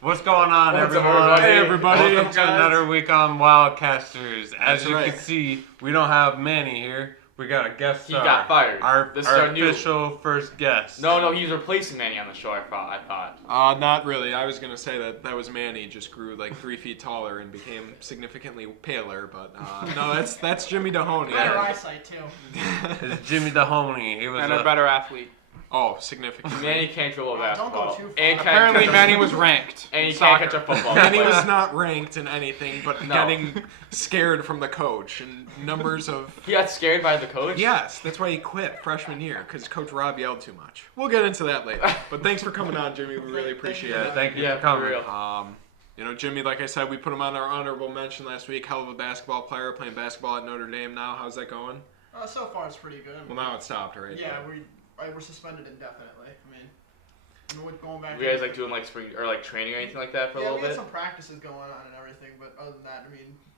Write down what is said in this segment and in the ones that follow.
What's going on, everyone? Hey, everybody. Welcome to another week on Wildcasters. As you right. can see, we don't have Manny here. We got a guest He star. got fired. Our This is our new- official first guest. No, he's replacing Manny on the show, I thought. Not really. I was going to say that was Manny, just grew like 3 feet taller and became significantly paler, but no, that's Jimmy Dahoney. Better eyesight, too. It's Jimmy Dahoney. He was And a better athlete. Oh, significantly. Manny can't dribble a Don't basketball. go too far. And can't Apparently, catch Manny was ranked. And he in can't soccer. catch a football. Manny was not ranked in anything, but No. getting scared from the coach and numbers of... He got scared by the coach? Yes, that's why he quit freshman year, because Coach Rob yelled too much. We'll get into that later. But thanks for coming on, Jimmy. We really appreciate Yeah, it. thank you Yeah, for coming. for real. Jimmy, like I said, we put him on our honorable mention last week. Hell of a basketball player, playing basketball at Notre Dame now. How's that going? So far, it's pretty good. Well, now it stopped, right? Yeah, we're suspended indefinitely. With going back. Were you guys like doing like spring or like training or anything like that for a Yeah, little we had bit? some practices going on and everything, but other than that,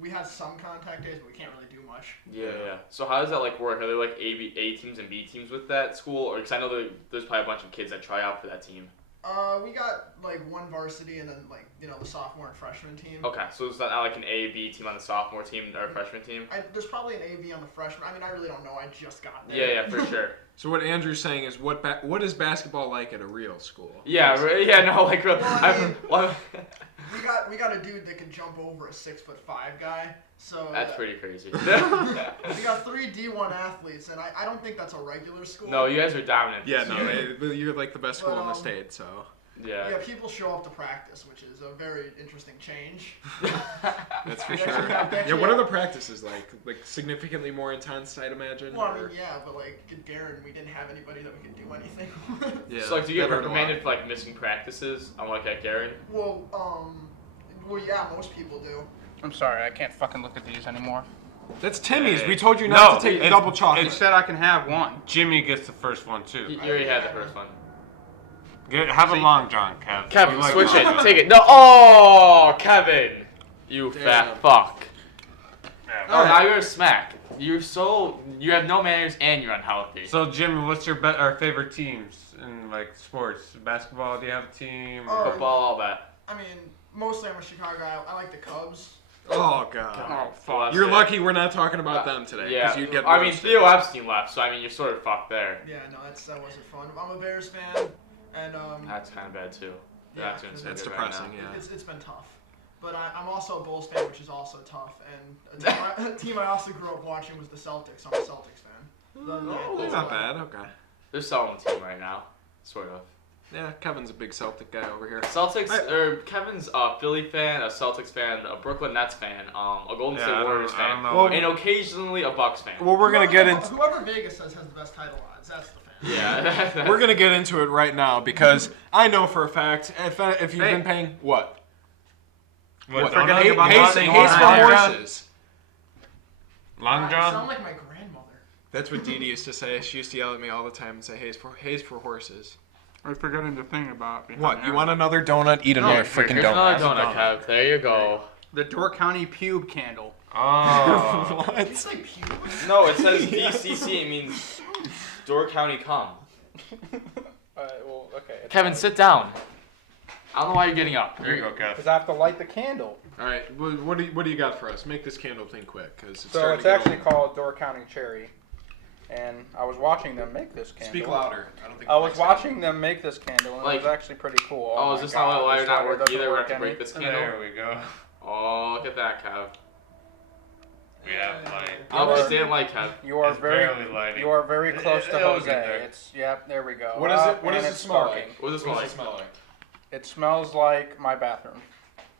we had some contact days, but we can't really do much. Yeah. So how does that like work? Are there like A teams and B teams with that school? Or because I know there's probably a bunch of kids that try out for that team. We got like one varsity and then the sophomore and freshman team. Okay, so it's not like an A, B team on the sophomore team or freshman team? There's probably an AV on the freshman. I really don't know. I just got there. Yeah, for sure. So what Andrew's saying is, what is basketball like at a real school? Yeah, no, like real. Well, we got a dude that can jump over a 6'5" guy. So That's pretty crazy. we got 3 D1 athletes, and I don't think that's a regular school. No, you guys are dominant. Yeah, this no, year. you're like the best school in the state, so. Yeah. Yeah, people show up to practice, which is a very interesting change. That's for They sure. actually have- they Yeah, actually what are have- the practices like? Like significantly more intense, I'd imagine. Well, or- yeah, but like at Garen, we didn't have anybody that we could do anything with. Yeah, So like, do you get that hurt a lot. reprimanded for like missing practices? I'm like at Garen. Well, yeah, most people do. I'm sorry, I can't fucking look at these anymore. That's Timmy's. Hey. We told you not No, to take it's- double You chocolate. said I can have one. Jimmy gets the first one, You too. already had the first one. Have a long john, Kev. Kevin, You like switch long it. john. Take it. No. Oh, Kevin. You Damn. fat fuck. Yeah. Oh, now you're a smack. You have no manners and you're unhealthy. So, Jimmy, what's our favorite teams in like sports? Basketball? Do you have a team? Oh, Football, all that. Mostly I'm a Chicago guy. I like the Cubs. Oh god. Oh, fuck. You're lucky we're not talking about them today. Yeah. 'cause you'd get I mean, roasted. Theo Epstein left, so you're sort of fucked there. Yeah, no, that wasn't fun. I'm a Bears fan, and That's kind of bad too. Yeah, That's doing so That's good right depressing. now. Yeah. it's been tough. But I'm also a Bulls fan, which is also tough. And a team I also grew up watching was the Celtics. I'm a Celtics fan. Oh, That's not bad. Okay. They're selling the team right now, sort of. Yeah, Kevin's a big Celtic guy over here. Celtics, or Kevin's a Philly fan, a Celtics fan, a Brooklyn Nets fan, a Golden State Warriors I don't fan, know. and occasionally a Bucks fan. Well, we're gonna get into Whoever Vegas says has the best title odds. That's the fan. Yeah. we're gonna get into it right now because I know for a fact if you've been paying what What, Hayes donut? Hayes Long for John? horses. Long I John? sound like my grandmother. That's what Dee Dee used to say. She used to yell at me all the time and say Hayes for horses. I was forgetting the thing about What? You want another donut? Eat another freaking Here's donut. another donut, Kev. There you go. the Door County pube candle? Oh. Did you What? say pubes? No, it says DCC. It means Door County Cum. Well, okay. Kevin, sit down. I don't know why you're getting up. There you go, Kev. Because I have to light the candle. All right. What do you got for us? Make this candle thing quick, because it's So starting it's to get actually old. called Door County Cherry, and I was watching them make this candle. Speak louder. I don't think. I the was mic's watching them make this candle, and Like- it was actually pretty cool. Oh, my is this God, not why this you're not lighter working doesn't either? We work have to any. break this candle. There we go. Oh, look at that, Kev. We have light. I'll are- just stand like Kev. You are It's very, barely lighting. you are very close to It'll Jose. get there. It's there we go. What is it? What And does it it's smell sparking. like? What does it smell like? smell like? It smells like my bathroom.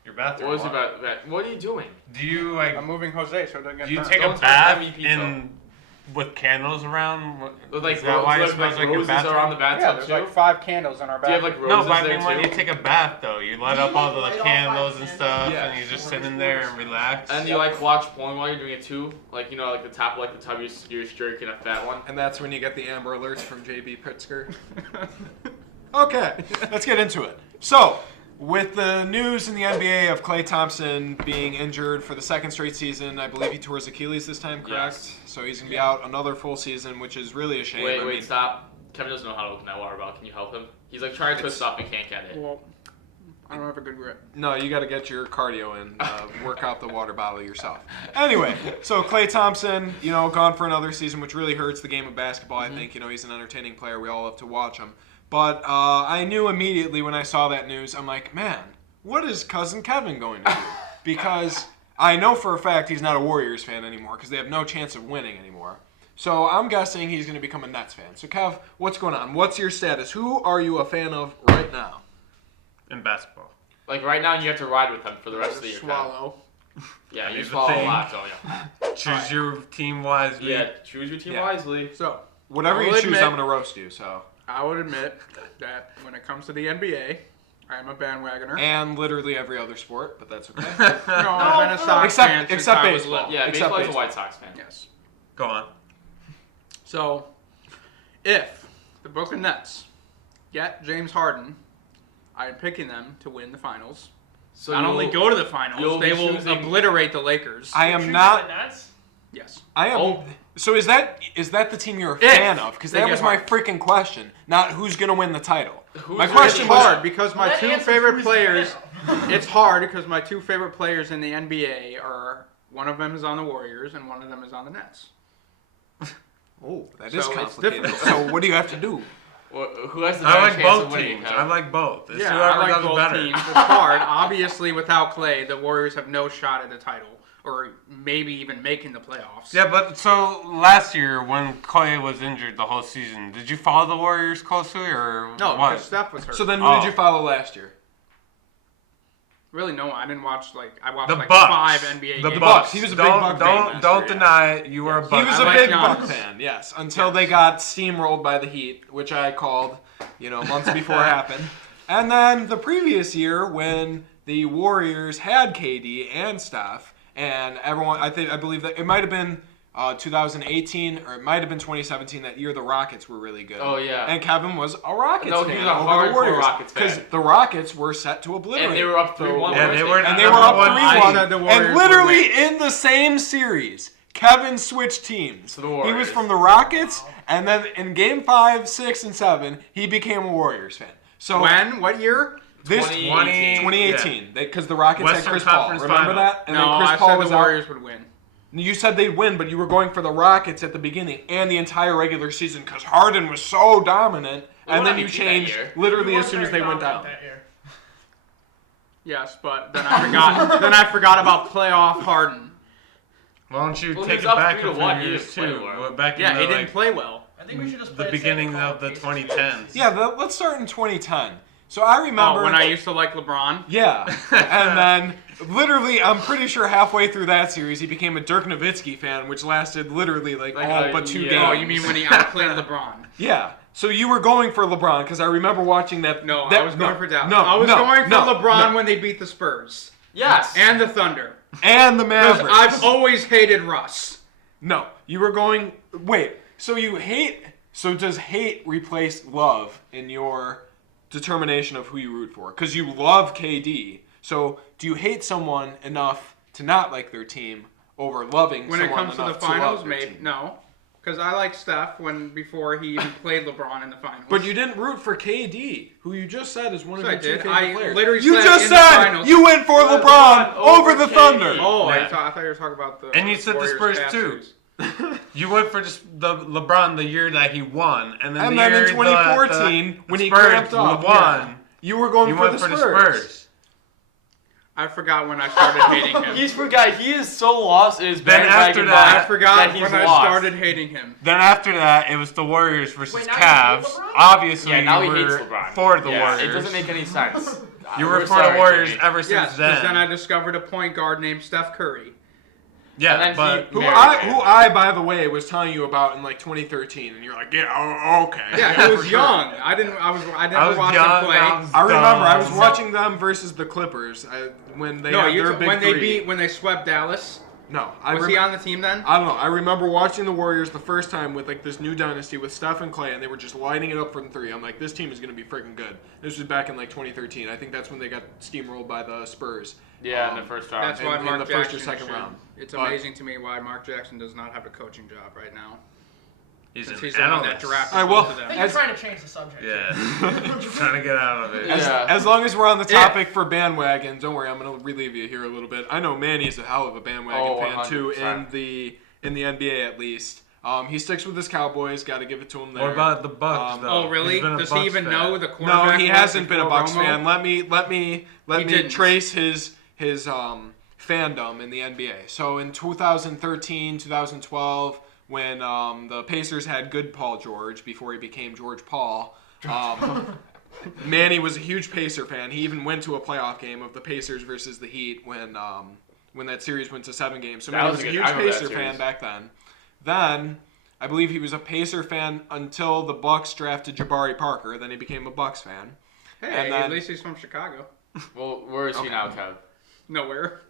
Your bathroom. What was about that? What are you doing? Do you like? I'm moving Jose so it doesn't get Do you burned. take Don't a touch bath MEP in with candles around? With like Is that why it roses, smells like your roses bathroom? around the Yeah, bathtub there's too. like 5 candles in our Do you have bathroom. like No, roses but I there mean when too? you take a bath though, you light up all the Light all candles five and candles. stuff, Yeah. and you just sit in there and relax. And you like watch porn while you're doing it too, like like the top of like the tub you're jerking a fat one. And that's when you get the Amber Alerts from JB Pritzker. Okay, let's get into it. So, with the news in the NBA of Klay Thompson being injured for the 2nd straight season, I believe he tore his Achilles this time, correct? Yes. So he's going to be out another full season, which is really a shame. I Wait, mean, stop. Kevin doesn't know how to open that water bottle. Can you help him? He's like trying to twist it off and can't get it. Well, I don't have a good grip. No, you got to get your cardio in. Work out the water bottle yourself. Anyway, so Klay Thompson, gone for another season, which really hurts the game of basketball. I think, he's an entertaining player. We all love to watch him. But I knew immediately when I saw that news, I'm like, man, what is Cousin Kevin going to do? Because I know for a fact he's not a Warriors fan anymore because they have no chance of winning anymore. So I'm guessing he's going to become a Nets fan. So, Kev, what's going on? What's your status? Who are you a fan of right now? In basketball. Like right now, you have to ride with them for the rest of the year. Swallow. Yeah, you Here's the swallow a thing. lot, so yeah. Choose your team wisely. Yeah, choose your team Yeah. wisely. So, Whatever I you will choose, admit- I'm going to roast you. So, I would admit that when it comes to the NBA, I am a bandwagoner. and literally every other sport, but that's okay. No, I've been a Sox Except- fan since except I was baseball. little. Yeah, Except baseball is a baseball. White Sox fan. Yes. Go on. So, if the Brooklyn Nets get James Harden, I'm picking them to win the finals. So Not only go to the finals, you'll they be will choosing- obliterate the Lakers. I am Choosing not. the Nets? Yes. I am. Oh. So is that the team you're a If fan of? Because they that get was my Harden. freaking question, not who's going to win the title. Who's My gonna question It's was hard because my That two answers favorite who's players. the fan. It's hard because my two favorite players in the NBA are one of them is on the Warriors and one of them is on the Nets. Oh, that So is it's complicated. difficult. So what do you have to do? Well, who has the I better like chance both of winning? teams. Kevin? I like both. It's Yeah, whoever I like does both better. teams. It's hard. Obviously, without Clay, the Warriors have no shot at the title or maybe even making the playoffs. Yeah, but so last year when Clay was injured the whole season, did you follow the Warriors closely or No, what? because Steph was hurt. So then who Oh. did you follow last year? Really, no, I didn't watch I watched The like Bucks. 5 NBA The games. Bucks. He was a big Don't- Buck fan Don't last don't year, deny it. You were a He Buck. He was I a like big Giannis. Buck fan, yes, until they got steamrolled by the Heat, which I called, months before it happened. And then the previous year when the Warriors had KD and Steph, and everyone, I believe that it might have been 2018 or it might have been 2017. That year the Rockets were really good. Oh, yeah. And Kevin was a Rockets No, fan he was a over the hardcore Warriors Rockets fan. because the Rockets were set to obliterate. And they were up 3-1. Yeah, they were- And they were up Everyone- 3-1. I said the Warriors And would literally win. in the same series, Kevin switched teams. To the He was Warriors. from the Rockets, and then in Game 5, 6, and 7, he became a Warriors fan. So When? What year? this 2018, because the Rockets had Western Chris Paul. Conference Remember Finals. that? And No, then Chris I Paul said was the out. Warriors would win. You said they'd win, but you were going for the Rockets at the beginning and the entire regular season because Harden was so dominant, and won then you MVP that changed year. literally You as were soon as very they went dominant down. that year. Yes, but then I forgot. then I forgot about playoff Harden. Why don't you Well, take he's it up back 3-1, a few he years didn't too? play well. Well, back Yeah, in he the, didn't play well. I think we should just the play beginning same of the call, 2010s. Yeah, let's start in 2010. So I remember Oh, when I used to like LeBron. Yeah, and then literally, I'm pretty sure halfway through that series, he became a Dirk Nowitzki fan, which lasted literally Like all a but 2 year. games. Oh, you mean when he outplayed LeBron? Yeah. So you were going for LeBron because I remember watching that. No, that, I was going for Dallas. No, I was no, going for no, LeBron no. when they beat the Spurs Yes. and the Thunder. and the Because Mavericks. I've always hated Russ. No, you were going. Wait. So you hate. So does hate replace love in your determination of who you root for? Because you love KD. So do you hate someone enough to not like their team over loving When it someone comes to the enough finals, love their maybe team? no. Because I like Steph before he even played LeBron in the finals. But you didn't root for KD, who you just said is one of Yes, your I two did. favorite I players. literally You said just in the said finals- you went for LeBron LeBron over the KD. Thunder. Oh, Yeah. I thought you were talking about the. And you said the Warriors Spurs, too. Cavs. You went for just the LeBron the year that he won, and then And the then year in 2014, when he Spurs cramped up, won, you were going you for went the for Spurs. the Spurs. I forgot when I started hating him. He's forgot. He is so lost in his Then after bandwagon that- I mind forgot that he's when I lost. started hating him. Then after that, it was the Warriors versus Wait, now you Cavs. hate LeBron? Obviously, Yeah, now he you hates were LeBron. for the Yeah, Warriors. It doesn't make any sense. You We're were for the sorry, Warriors Jimmy. ever since Yes, because then I then. discovered a point guard named Steph Curry. Yeah, And then but he- Who Married I, by the way, was telling you about in like 2013, and you're like, yeah, oh, okay. Yeah, for he was sure. young. I never I was watched young. him play. I remember I was dumb. watching them versus the Clippers when they No, had their big when three. they swept Dallas. No, Was he on the team then? I don't know. I remember watching the Warriors the first time with like this new dynasty with Steph and Clay, and they were just lighting it up from three. I'm like, this team is going to be freaking good. This was back in like 2013. I think that's when they got steamrolled by the Spurs. Yeah, in the first round. That's why in Mark the first or Jackson second should- round. It's But- amazing to me why Mark Jackson does not have a coaching job right now. He's Since an he's the one that analyst. drafted All right, well, both of I them. think you're trying to change the subject. Yeah. Trying to get out of it. Yeah. As long as we're on the topic for bandwagon, don't worry, I'm going to relieve you here a little bit. I know Manny's a hell of a bandwagon fan too, 100%. in the NBA at least. He sticks with his Cowboys. Got to give it to him there. What about the Bucks, though? Oh, really? He's been a Does Bucks he even fan. know the quarterback? No, he was hasn't been a before Bucks Romo? fan. Let me didn't. trace his fandom in the NBA. So in 2013, 2012, when the Pacers had good Paul George before he became George Paul, Manny was a huge Pacer fan. He even went to a playoff game of the Pacers versus the Heat when that series went to 7 games. So That Manny was was a a huge good- I remember that Pacer fan series. back then. Then I believe he was a Pacer fan until the Bucks drafted Jabari Parker. Then he became a Bucks fan. Hey, And then- at least he's from Chicago. Well, where is he Okay. now, Kev? Nowhere.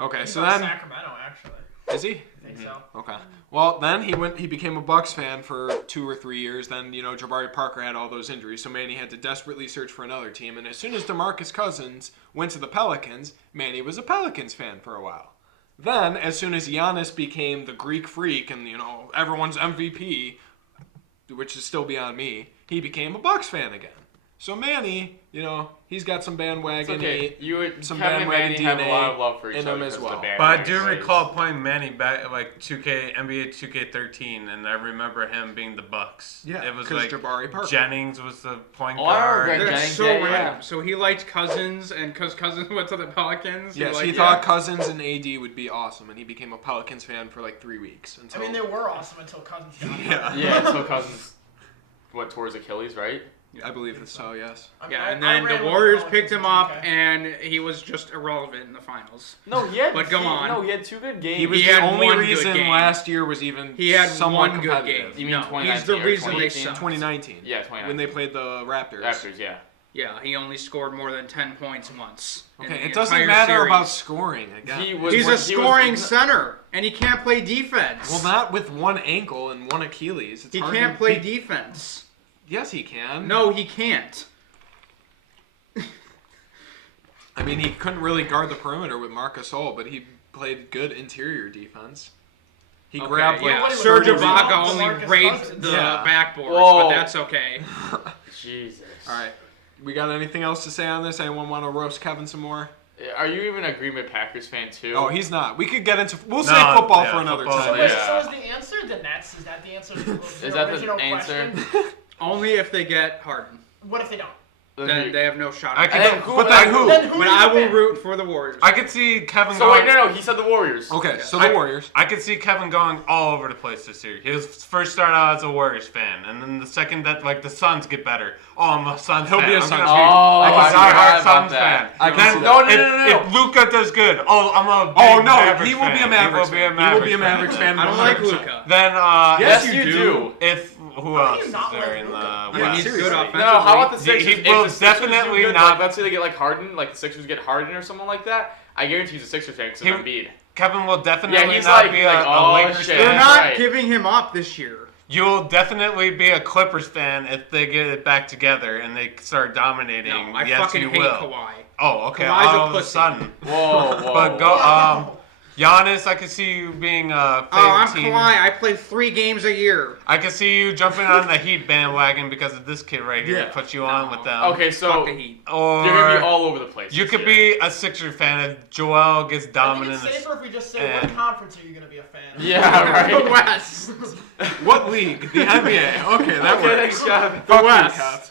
Okay, He's so from then Sacramento, actually. is he? I think so. Okay. Well, then he became a Bucks fan for 2 or 3 years. Then, Jabari Parker had all those injuries, so Manny had to desperately search for another team. And as soon as DeMarcus Cousins went to the Pelicans, Manny was a Pelicans fan for a while. Then, as soon as Giannis became the Greek freak and, everyone's MVP, which is still beyond me, he became a Bucks fan again. So Manny, he's got some It's bandwagon. okay. You would some Kevin and bandwagon Manny have a DNA lot of love for each in other them as because of the well. But I bandwagon do race. recall playing Manny back like 2K NBA 2K13, and I remember him being the Bucks. Yeah, it was 'cause like Jabari Parker. Jennings was the point Oh, I guard. remember That's Jennings, so yeah, random. yeah. So he liked Cousins, and because Cousins went to the Pelicans, Yes, he liked- thought Cousins and AD would be awesome, and he became a Pelicans fan for like 3 weeks. I Until, mean, they were awesome until Cousins got hurt. yeah, Yeah, so Cousins tore his Achilles, right? I believe so. Yes. I mean, Yeah, I- and I then ran the with Warriors Pelicans picked in him up, 2K. and he was just irrelevant in the finals. No, he had. But go on. No, he had 2 good games. He was He the had only one good reason game. last year was even He had somewhat one good competitive. game. You mean No, 2019 he's the or reason they 2018? sucked. 2019. Yeah, 2019. When they played the Raptors. Raptors, yeah. Yeah, he only scored more than 10 points once. in Okay, the it doesn't entire matter series. about scoring again. He's a scoring center, and he can't play defense. Well, not with one ankle and one Achilles. It's He hard can't to play beat- defense. Yes, he can. No, he can't. I mean, he couldn't really guard the perimeter with Marc Gasol, but he played good interior defense. He Okay, grabbed like yeah. 30 Serge rebounds. Ibaka DeMarcus only raped Cousins. the Yeah. backboard, Whoa. but that's okay. Jesus. All right. We got anything else to say on this? Anyone want to roast Kevin some more? Are you even a Green Bay Packers fan too? Oh, he's not. We could get into. We'll No, save football yeah, for another football, time. yeah. So is the answer the Nets? Is that the answer? Is that the answer? Only if they get Harden. What if they don't? Then they have no shot. I at could, it. And who- But then who? Then who But are you I a will fan? root for the Warriors. I could see Kevin So going. wait, no, he said the Warriors. Okay, so the Warriors. I could see Kevin going all over the place this year. His first start out as a Warriors fan, and then the second that the Suns get better. Oh, I'm a Suns He'll fan. be a I'm Suns gonna fan. be I a can see that diehard about Suns that. fan. I can Then see No, that. no, no. If Luka does good, I'm a big Oh no, Mavericks he will be a fan. Mavericks He will be a fan. He will be a Mavericks Mavericks fan. I don't like 100%. Luka. Then Yes, Yes, you you do. do. if who How do else you not is there like in the Luka? Yeah, he's seriously. good No, offensively. No, how about the He- Sixers? he If will the Sixers do definitely good, not- Like, let's say they get like Harden, like the Sixers get Harden or someone like that. I guarantee he's a Sixers fan because of He- Embiid. Kevin will definitely Yeah, he's not like- be he's a, like, a oh, Lakers shit. They're fan. not Right. giving him up this year. You'll definitely be a Clippers fan if they get it back together and they start dominating. No, I yes, fucking you hate will. Kawhi. Oh, okay. Kawhi's a All of a pussy. sudden. Whoa, whoa. But go, Wow. Giannis, I could see you being a favorite Oh, I'm team. Kawhi. I play 3 games a year. I could see you jumping on the Heat bandwagon because of this kid right here. Yeah. Put you on with them. Okay, Fuck so the you're Heat. Or gonna be all over the place. you this could year. be a Sixer fan if Joel gets I think dominant. it's safer if we just say what And- conference are you going to be a fan of? Yeah, The right. West. What league? The NBA. Okay, that Okay, works. thanks, Kevin. Fuck you, West. Kev.